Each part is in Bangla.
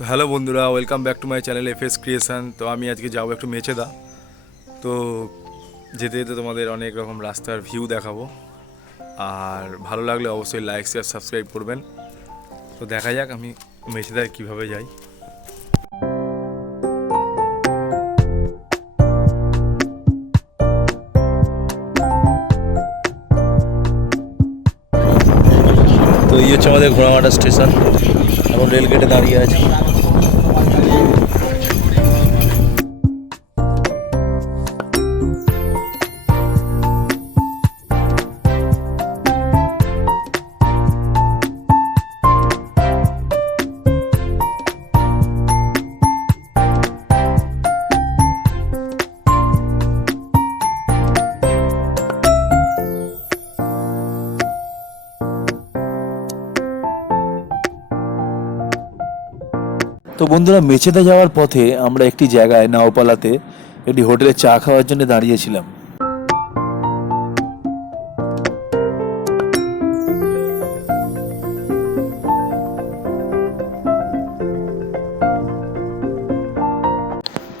তো হ্যালো বন্ধুরা, welcome back to my channel FS creation. তো আমি আজকে যাবো একটু মেচেদা। তো যেতে যেতে তোমাদের অনেক রকম রাস্তার ভিউ দেখাবো, আর ভালো লাগলে অবশ্যই লাইক শেয়ার সাবস্ক্রাইব করবেন। তো দেখা যাক আমি মেচেদায় কীভাবে যাই। তো এই হচ্ছে আমাদের ঘোড়ামাটা স্টেশন, এখন রেলগেটে দাঁড়িয়ে আছি। তো বন্ধুরা, মেচেদা যাওয়ার পথে আমরা একটি জায়গায় নাওপালাতে একটি হোটেলে চা খাওয়ার জন্য দাঁড়িয়েছিলাম।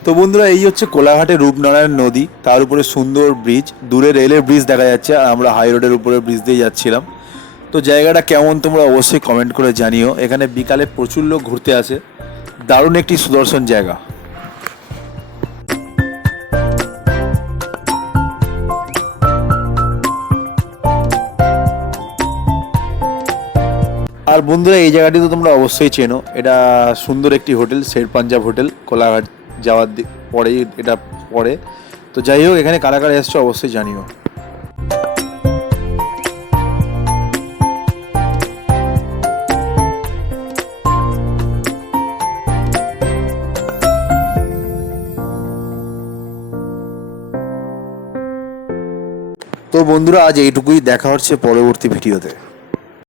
তো বন্ধুরা, এই হচ্ছে কোলাঘাটের রূপনারায়ণ নদী, তার উপরে সুন্দর ব্রিজ, দূরে রেলের ব্রিজ দেখা যাচ্ছে, আর আমরা হাই রোডের উপরে ব্রিজ দিয়ে যাচ্ছিলাম। তো জায়গাটা কেমন তোমরা অবশ্যই কমেন্ট করে জানিও। এখানে বিকালে প্রচুর লোক ঘুরতে আসে, দারুণ একটি সুদর্শন জায়গা। আর বন্ধুরা, এই জায়গাটি তো তোমরা অবশ্যই চেনো, এটা সুন্দর একটি হোটেল, শের পাঞ্জাব হোটেল, কোলাঘাট যাওয়ার পরেই এটা পড়ে। তো যাই হোক, এখানে কারা কারা এসছো অবশ্যই জানিও। তো বন্ধুরা, আজ এইটুকুই, দেখা হচ্ছে পরবর্তী ভিডিওতে।